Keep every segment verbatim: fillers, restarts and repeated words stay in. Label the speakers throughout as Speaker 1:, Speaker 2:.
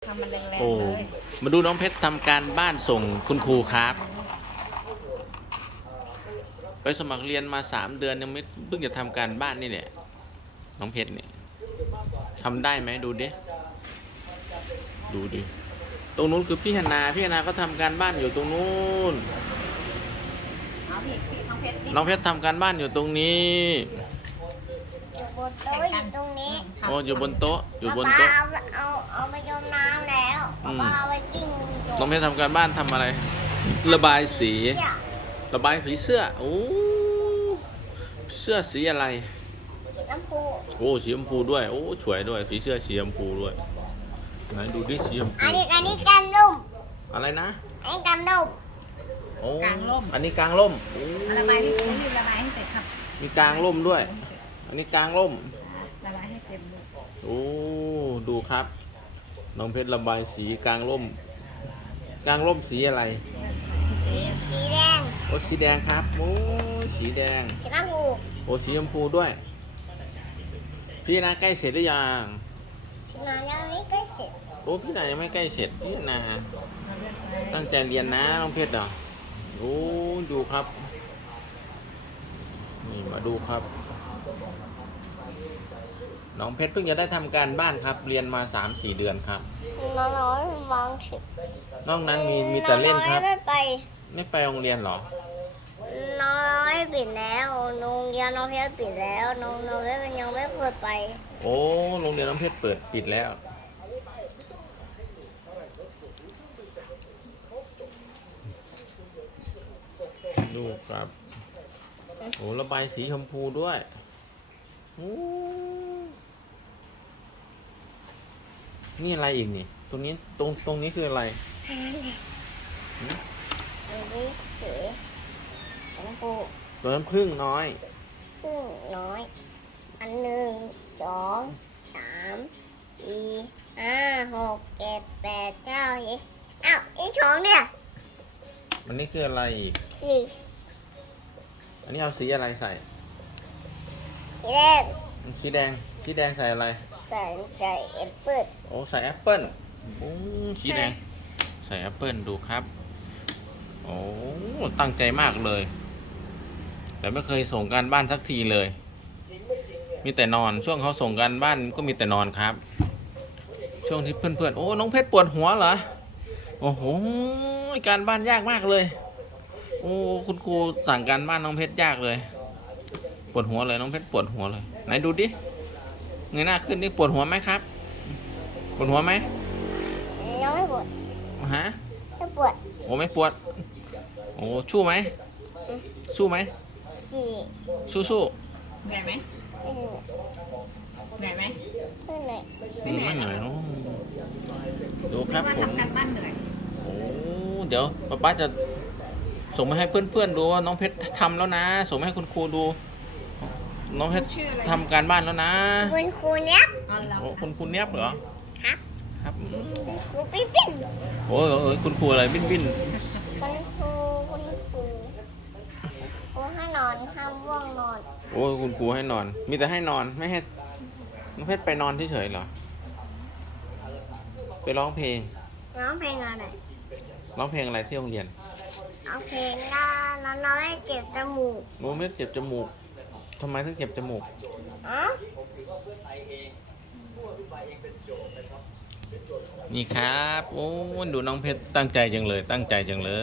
Speaker 1: ำมันแรงๆ
Speaker 2: โอ้
Speaker 1: เลย
Speaker 2: มาดูน้องเพชรทำการบ้านส่งคุณครูครับ ไปสมัครเรียนมาสามเดือนยังไม่เพิ่งจะทำการบ้านนี่แหละน้องเพชรเนี่ยทำได้ไหมดูดิดูดิตรงนู้นคือพี่ฮานาพี่ฮานาก็ทำการบ้านอยู่ตรงนู้น
Speaker 1: เอาพี่พี่น้องเพชรนี่
Speaker 2: น้องเพชรทำการบ้านอยู่ตรงนี้
Speaker 3: อยู่บนโต๊ะอยู่ตรงนี้
Speaker 2: โอ้อยู่บนโต๊ะอยู่บน
Speaker 3: ป๊า
Speaker 2: โต๊ะ
Speaker 3: เอาเอาเอาไปจมน้ำแล้ว
Speaker 2: อืม
Speaker 3: ป๊าเอาไปจิ้งจ
Speaker 2: น้องเพชรทำการบ้านทำอะไร ระบายสี
Speaker 3: เนี่ย
Speaker 2: ระบายผีเสื้อโอ้เสื้อสีอะไร
Speaker 3: สีน้ำพู
Speaker 2: โอ้สีชมพูด้วยโอ้สวยด้วยผีเสื้อสีชมพูด้วยไหนดูดิสีชมพู
Speaker 3: อันนี้อันนี้กันลุ่ม
Speaker 2: อะไรนะ
Speaker 3: อันนี้กันลุ่ม
Speaker 2: โอ้
Speaker 1: กลางร่ม
Speaker 2: อันนี้กลางร่มโอ้
Speaker 1: ระบายให้รีบระบายให้เสร็จครับ
Speaker 2: มีกลางร่มด้วย อันนี้กลางร่ม
Speaker 1: ระบายให้เต็มเลย
Speaker 2: โอ้ดูครับน้องเพชรระบายสีกลางร่ม กลางร่มสีอะไร
Speaker 3: สีสีแดง
Speaker 2: โอ้สีแดงครับโอ้สีแดง
Speaker 3: สีน้ำพู
Speaker 2: โอ้สีชมพูด้วย พี่นาใกล้เสร็จหรือยัง
Speaker 3: สีน้ำยังไม่ใกล้เสร็จ
Speaker 2: โอ้พี่นายังไม่ใกล้เสร็จพี่นา
Speaker 1: เราเลือกไว้
Speaker 2: ตั้งใจเรียนนะน้องเพชรเหรอโอ้ดูครับนี่มาดูครับ น้องเพชรเพิ่งจะได้ทำการบ้านครับ เรียนมาสามสี่เดือนครับ
Speaker 3: น้องน้อยมองถึง
Speaker 2: นอกนั้นมีมีแต่เล่นครับ
Speaker 3: องอยไม่ไป
Speaker 2: ไม่ไปโรงเรียนเหรอ
Speaker 3: น้อยปิดแล้วโรงเรียนน้องเพชรปิดแล้วน้องน้องเพชรยังไม่เปิดไป
Speaker 2: โอ้โรงเรียนน้องเพชรเปิดปิดแล้ว ดูครับโอ้ระบายสีชมพูด้วยโอ้นี่อะไรอีกนี่ตรงนี้ตรงตรงนี้คืออะไร
Speaker 3: อันนี้สีสีน้ำพู
Speaker 2: ตัวน้ำผึ้งน้อย
Speaker 3: พึ่งน้อย อันหนึ่งสองสามสี่ห้าหกเจ็ดแปดเก้าสิบอ้าวอีกสองเนี่ย
Speaker 2: อันนี้คืออะไรอีก
Speaker 3: สี่
Speaker 2: อันนี้เอาสีอะไรใส่
Speaker 3: สีแดง
Speaker 2: สีแดงสีแดงใส่อะไร
Speaker 3: ใส่ใส่แอปเปิ้ล
Speaker 2: โอ้ใส่แอปเปิ้ลโอ้สีแดงใส่แอปเปิ้ลดูครับโอ้ตั้งใจมากเลย แต่ไม่เคยส่งการบ้านสักทีเลย มีแต่นอนช่วงเขาส่งการบ้านก็มีแต่นอนครับ ช่วงที่เพื่อนๆโอ้น้องเพชรปวดหัวเหรอโอ้โหการบ้านยากมากเลยโอ้คุณครูสั่งการบ้านน้องเพชรยากเลย ปวดหัวเลยน้องเพชรปวดหัวเลยไหนดูดิเงยหน้าขึ้นนี่ปวดหัวไหมครับปวดหัวไหม
Speaker 3: ยังไม่ปวด
Speaker 2: ฮะ
Speaker 3: ไม่ปวด
Speaker 2: โอ้ไม่ปวดโอ้สู้ไหมสู้ไหม
Speaker 3: สี่
Speaker 2: สู้สู้
Speaker 1: เหนื่อยไหม
Speaker 3: ขึ้น
Speaker 1: เหนื่อยไหม
Speaker 3: ขึ้นเลย
Speaker 2: อืมไม่เหนื่อยเนอะดูครับ
Speaker 1: ว่า
Speaker 2: ผม
Speaker 1: ทำการบ้านเหนื่อย
Speaker 2: โอ้เดี๋ยวป๊าป๊าจะส่งมาให้เพื่อนๆดูว่าน้องเพชรทำแล้วนะ ส่งมาให้คุณครูดู น้องเพชร
Speaker 1: ชื่ออะไร
Speaker 2: ทำการบ้านแล้วนะ
Speaker 3: คุณครูเนี้ย
Speaker 1: อ๋อเรา
Speaker 2: โอ้คุณครูเนียบเหรอ
Speaker 3: ครับ
Speaker 2: ครับอืม
Speaker 3: ครูปิ๊งปิ๊ง
Speaker 2: โอ้ยโอ้ยคุณครูอะไรบิ้นบิ้น
Speaker 3: คุณครูคุณครูครูให้นอนห้ามว่วงนอน
Speaker 2: โอ้ยคุณครูให้นอน มีแต่ให้นอนไม่ให้น้องเพชรไปนอนเฉยๆเหรอไปร้องเพลง
Speaker 3: ร้องเพลงอะไร
Speaker 2: ร้องเพลงอะไรที่โรงเรียน
Speaker 3: ร้องเพลงได้แล้วน้อยเก็บจมูก
Speaker 2: โน้เม็ดเจ็บจมูกทำไมถึงเจ็บจมูก
Speaker 3: อ๋อ
Speaker 2: นี่ครับโอ้ยดูน้องเพชรตั้งใจจังเลย ตั้งใจจังเลย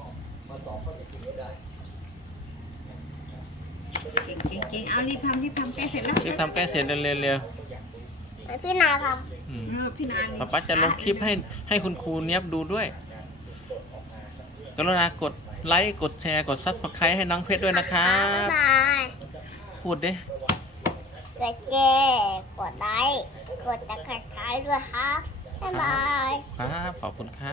Speaker 1: เก่งเก่งเก่งเอารีบทำรีบทำใกล้เสร็จแล้ว
Speaker 2: รีบทำใกล้เสร็จเร็วๆเร็ว
Speaker 3: ให้พี่นาท
Speaker 2: ๆอืม
Speaker 1: เออพี่นาน
Speaker 2: ป๊าป๊าจะลงคลิปให้ให้คุณครูเนี้ยบดูด้วยกรุณากดไลค์กดแชร์กดซับสไครต์ให้น้องเพชรด้วยนะค
Speaker 3: ำ
Speaker 2: รับ
Speaker 3: บ๊ายบาย
Speaker 2: พูดดิ
Speaker 3: กดแชร์กดไลค์กดตะไคร้ด้วยครับบ๊ายบาย
Speaker 2: ครับขอบคุณครับ